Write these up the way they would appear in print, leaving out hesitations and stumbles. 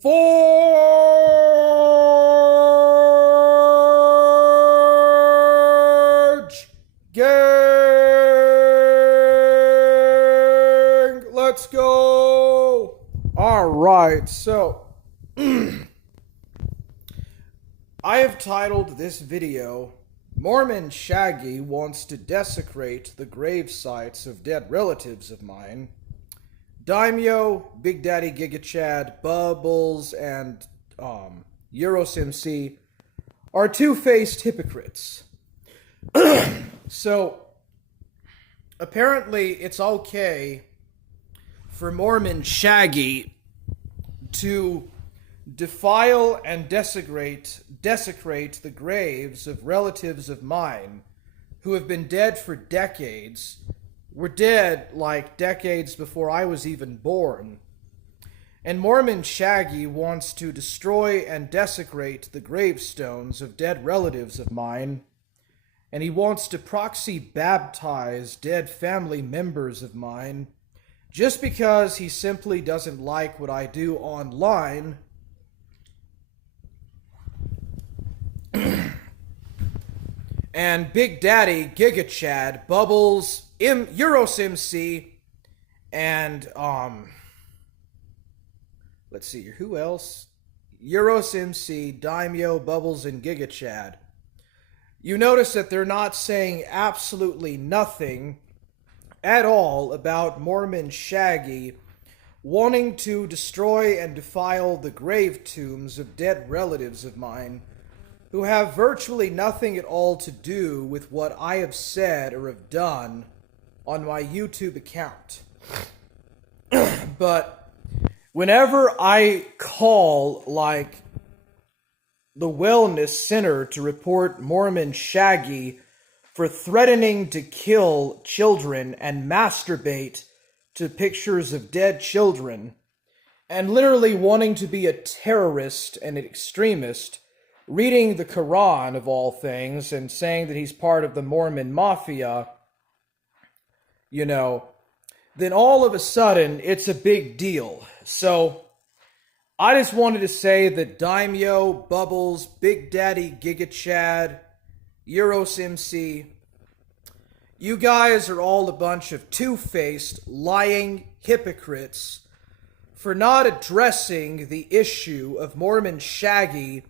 Forge! Gang! Let's go! Alright, so I have titled this video, Mormon Shaggy Wants to Desecrate the Grave Sites of Dead Relatives of Mine. Daimyo, Big Daddy Gigachad, Bubbles, and Yiros MC are two-faced hypocrites. So, apparently it's okay for Mormon Shaggy to defile and desecrate the graves of relatives of mine who have been dead for decades, were dead like decades before I was even born. And Mormon Shaggy wants to destroy and desecrate the gravestones of dead relatives of mine, and he wants to proxy baptize dead family members of mine just because he simply doesn't like what I do online. And Big Daddy Gigachad, Bubbles, Yiros MC, and let's see here, who else? Yiros MC, Daimyo, Bubbles, and Gigachad. You notice that they're not saying absolutely nothing at all about Mormon Shaggy wanting to destroy and defile the grave tombs of dead relatives of mine who have virtually nothing at all to do with what I have said or have done on my YouTube account. But whenever I call, like, the Wellness Center to report Mormon Shaggy for threatening to kill children and masturbate to pictures of dead children, and literally wanting to be a terrorist and an extremist, reading the Quran of all things and saying that he's part of the Mormon Mafia, you know, then all of a sudden it's a big deal. So I just wanted to say that Daimyo, Bubbles, Big Daddy Gigachad, Yiros MC, you guys are all a bunch of two-faced, lying hypocrites for not addressing the issue of Mormon Shaggy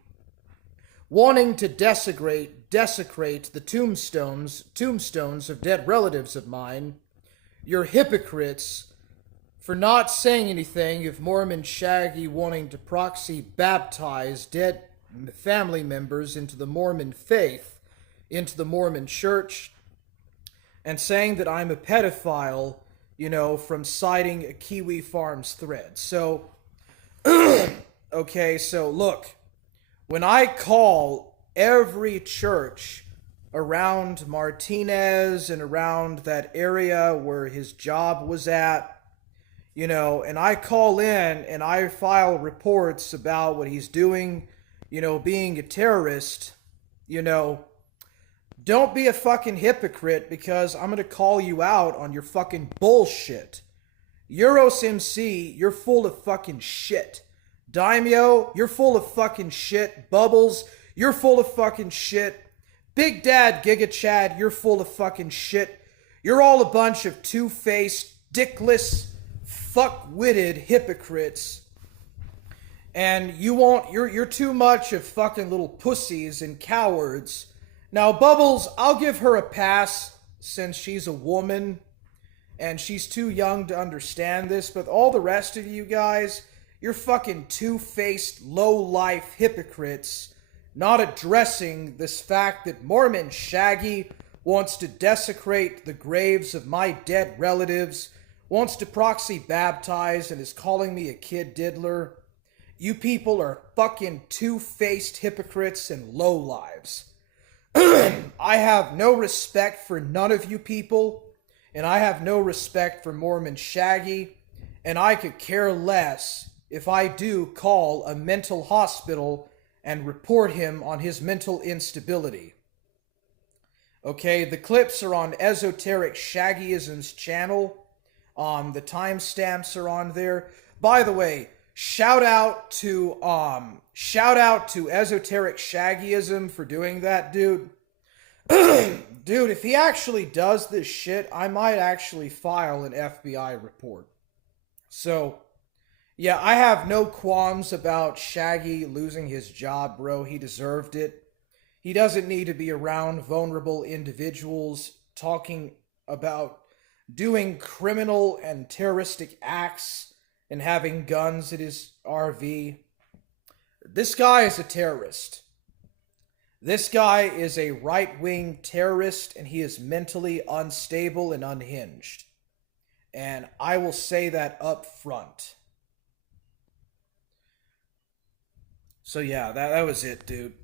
wanting to desecrate the tombstones of dead relatives of mine. You're hypocrites for not saying anything of Mormon Shaggy wanting to proxy baptize dead family members into the Mormon faith, into the Mormon church, and saying that I'm a pedophile, you know, from citing a Kiwi Farms thread. So, okay, so look. When I call every church around Martinez and around that area where his job was at, you know, and I call in and I file reports about what he's doing, you know, being a terrorist, you know, don't be a fucking hypocrite because I'm going to call you out on your fucking bullshit. Yiros MC, you're full of fucking shit. Daimyo, you're full of fucking shit. Bubbles, you're full of fucking shit. Big Dad Gigachad, you're full of fucking shit. You're all a bunch of two-faced, dickless, fuck-witted hypocrites. And you're too much of fucking little pussies and cowards. Now, Bubbles, I'll give her a pass since she's a woman and she's too young to understand this, but all the rest of you guys, you're fucking two-faced, low-life hypocrites not addressing this fact that Mormon Shaggy wants to desecrate the graves of my dead relatives, wants to proxy baptize, and is calling me a kid diddler. You people are fucking two-faced hypocrites and lowlives. I have no respect for none of you people, and I have no respect for Mormon Shaggy, and I could care less if I do call a mental hospital and report him on his mental instability. Okay, the clips are on Esoteric Shaggyism's channel. The timestamps are on there. By the way, shout out to esoteric shaggyism for doing that, dude. Dude, if he actually does this shit, I might actually file an FBI report. So, yeah, I have no qualms about Shaggy losing his job, bro. He deserved it. He doesn't need to be around vulnerable individuals talking about doing criminal and terroristic acts and having guns at his RV. This guy is a terrorist. This guy is a right wing terrorist and he is mentally unstable and unhinged. And I will say that up front. So, yeah, that was it, dude.